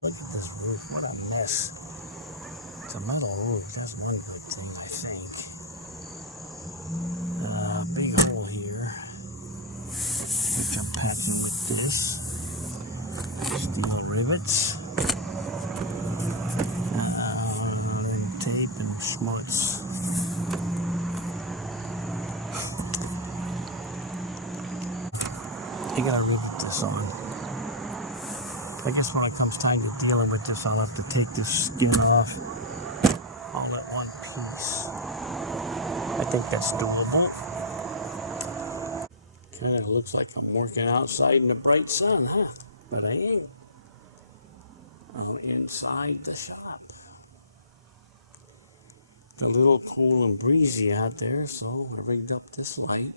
Look at this roof, what a mess. It's a metal roof, that's one good thing, I think. Big hole here, which I'm patching with this. Steel rivets. And tape and schmutz. I gotta rivet this on. I guess when it comes time to dealing with this, I'll have to take this skin off all at one piece. I think that's doable. Kind of looks like I'm working outside in the bright sun, huh? But I ain't. I'm inside the shop. It's a little cool and breezy out there, so I rigged up this light.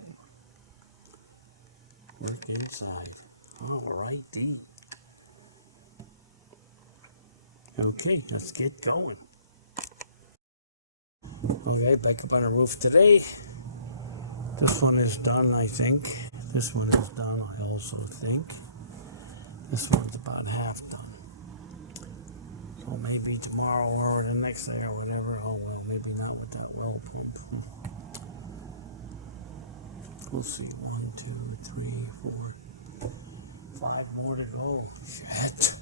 Work inside. Alrighty. Okay, let's get going. Okay, back up on the roof today. This one is done, I think. This one is done, I also think. This one's about half done. So maybe tomorrow or the next day or whatever. Oh well, maybe not with that well pump. We'll see. 1, 2, 3, 4, 5 more to go. Shit.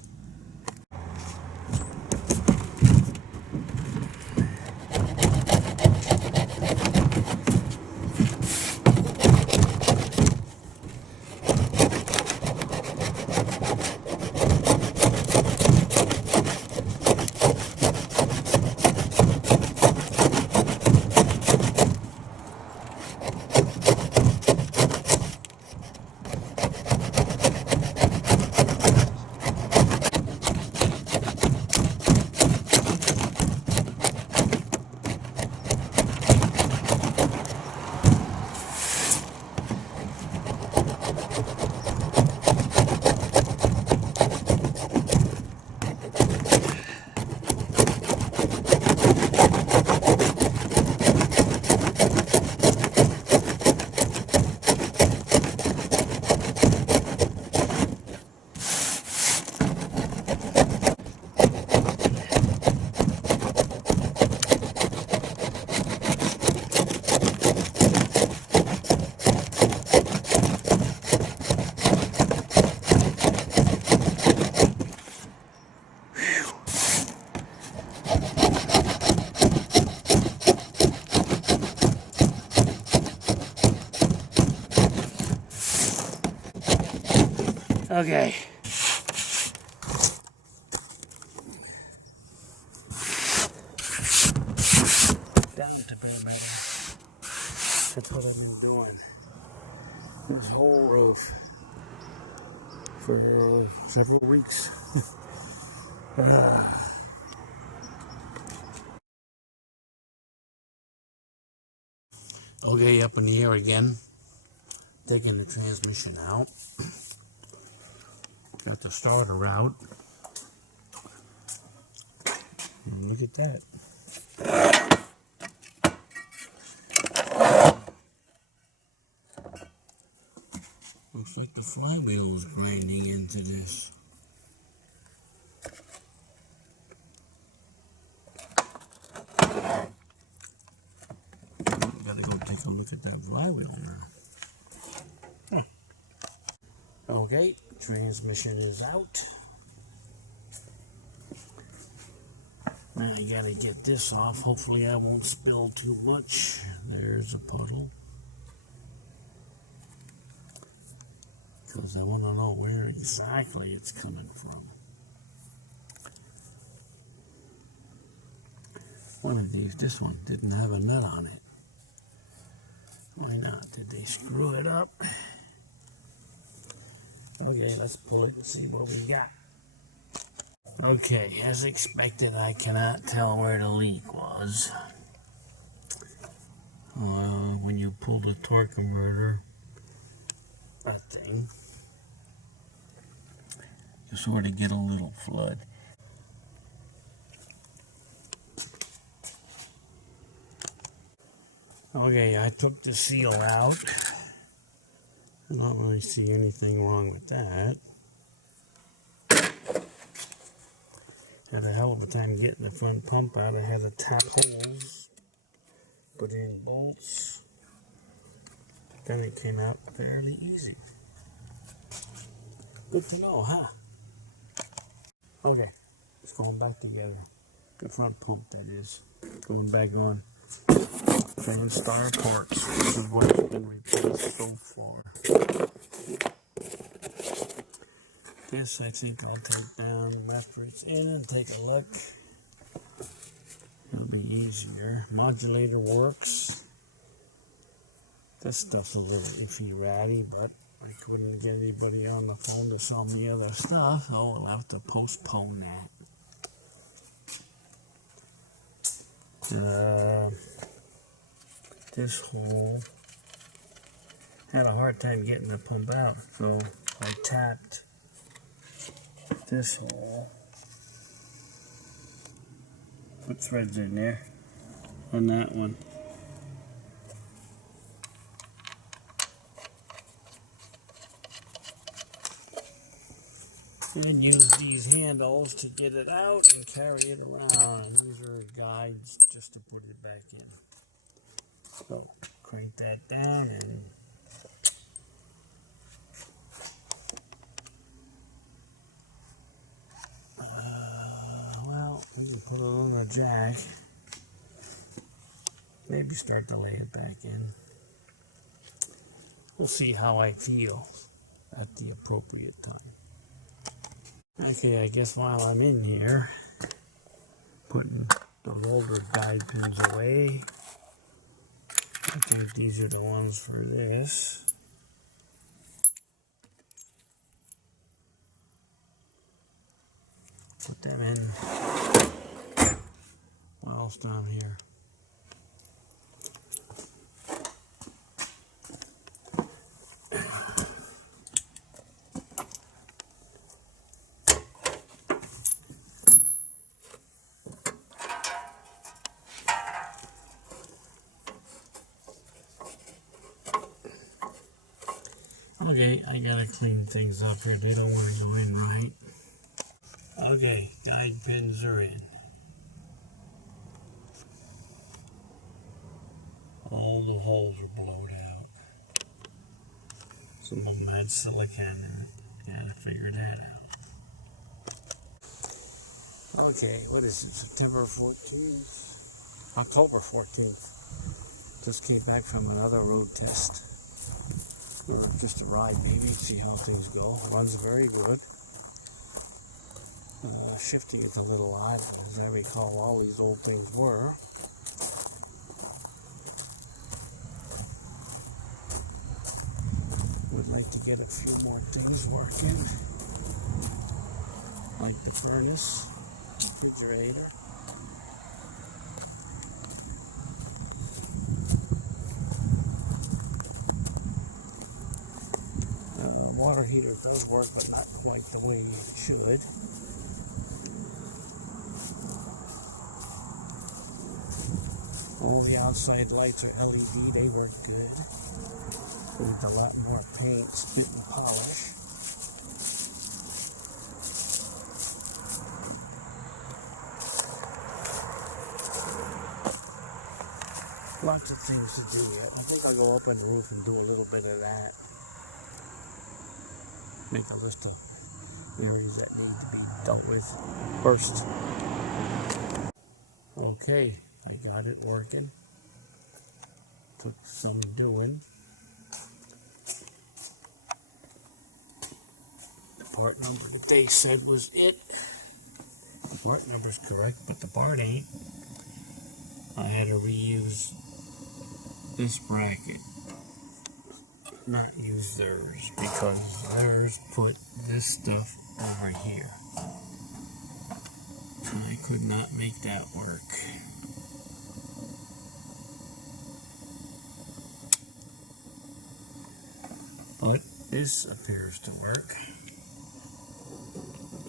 Okay. Down to bed, baby. That's what I've been doing. This whole roof for several weeks. Okay, up in the air again. Taking the transmission out. Got the starter out. Look at that. Looks like the flywheel is grinding into this. Gotta go take a look at that flywheel now. Huh. Okay, transmission is out. Now I gotta get this off. Hopefully I won't spill too much. There's a puddle. Because I want to know where exactly it's coming from. One of these, this one didn't have a nut on it. Why not? Did they screw it up? Okay, let's pull it and see what we got. Okay, as expected, I cannot tell where the leak was. When you pull the torque converter, that thing, you sort of get a little flood. Okay, I took the seal out. I don't really see anything wrong with that. Had a hell of a time getting the front pump out. I had to tap holes, put in bolts. Then it came out fairly easy. Good to know, huh? Okay, it's going back together. The front pump, that is. Going back on. Fan star parts. This is what's been replaced so far. This I think I'll take down after it's in and take a look. It'll be easier. Modulator works. This stuff's a little iffy ratty, but I couldn't get anybody on the phone to sell me other stuff, so we'll have to postpone that. This hole, had a hard time getting the pump out, so I tapped this hole, put threads in there on that one. And use these handles to get it out and carry it around. These are guides just to put it back in. So crank that down and well, we can put it on a jack. Maybe start to lay it back in. We'll see how I feel at the appropriate time. Okay, I guess while I'm in here, putting the older guide pins away. I think these are the ones for this. Put them in. What else down here? Okay, I gotta clean things up here. They don't want to go in right. Okay, guide pins are in. All the holes are blowed out. Some of them had silicone in it. Gotta figure that out. Okay, what is it? September 14th? October 14th. Just came back from another road test. Just a ride, maybe, see how things go. Runs very good. Shifting is a little odd, as I recall all these old things were. Would like to get a few more things working, like the furnace, refrigerator. Water heater does work, but not quite the way it should. All the outside lights are LED, they work good. With a lot more paint, spit and polish. Lots of things to do yet. I think I'll go up on the roof and do a little bit of that. Make a list of areas that need to be dealt with first. Okay, I got it working. Took some doing. The part number that they said was it. The part number's correct, but the part ain't. I had to reuse this bracket. Not use theirs, because theirs put this stuff over here. And I could not make that work. But this appears to work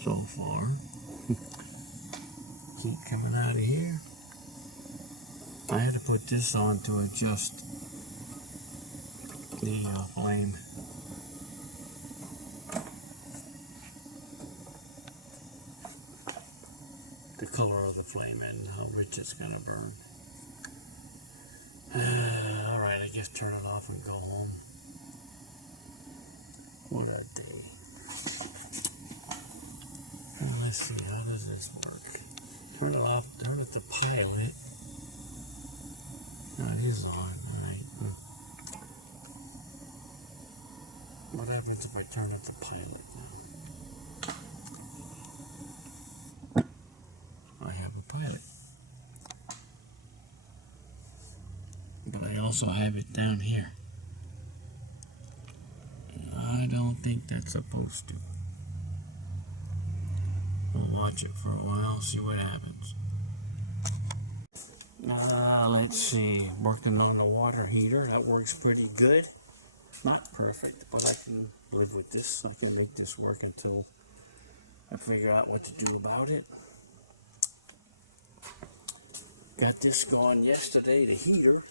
so far. Keep coming out of here. I had to put this on to adjust the flame. the color of the flame and how rich it's gonna burn. Alright, I guess turn it off and go home. What a day. Let's see, how does this work? Turn it off, turn it to pilot. No, it is on, alright. What happens if I turn it to pilot now? I have a pilot. But I also have it down here. I don't think that's supposed to. We'll watch it for a while, see what happens. Let's see, working on the water heater. That works pretty good. Not perfect, but I can live with this. I can make this work until I figure out what to do about it. Got this going yesterday, the heater.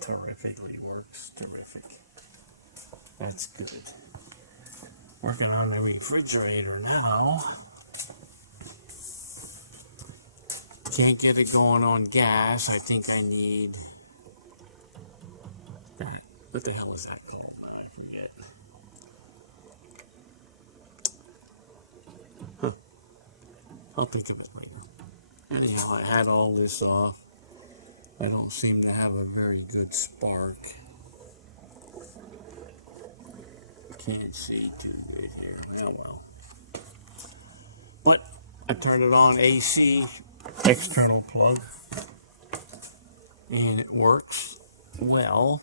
Terrifically works, terrific. That's good. Working on the refrigerator now. Can't get it going on gas. I think I need that. What the hell is that called? I forget. Huh. I'll think of it later. Anyhow, I had all this off. I don't seem to have a very good spark. Can't see too good here. Oh well. But I turned it on AC, external plug, and it works well.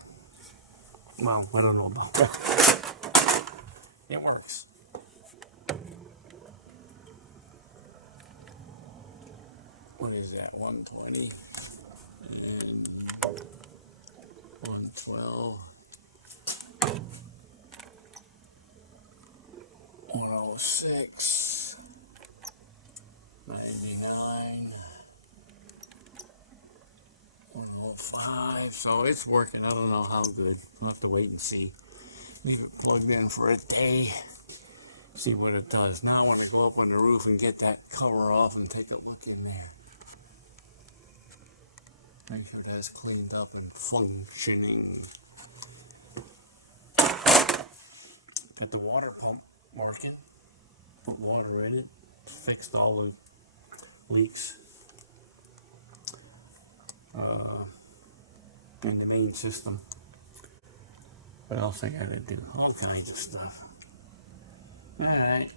Well, I don't know about that. It works. What is that? 120 and 112. 106, 99, 105. So it's working. I don't know how good. I'll have to wait and see. Leave it plugged in for a day. See what it does. Now I want to go up on the roof and get that cover off and take a look in there. Make sure that's cleaned up and functioning. Got the water pump working. Put water in it. Fixed all the leaks in the main system. What else I gotta do? All kinds of stuff. Alright.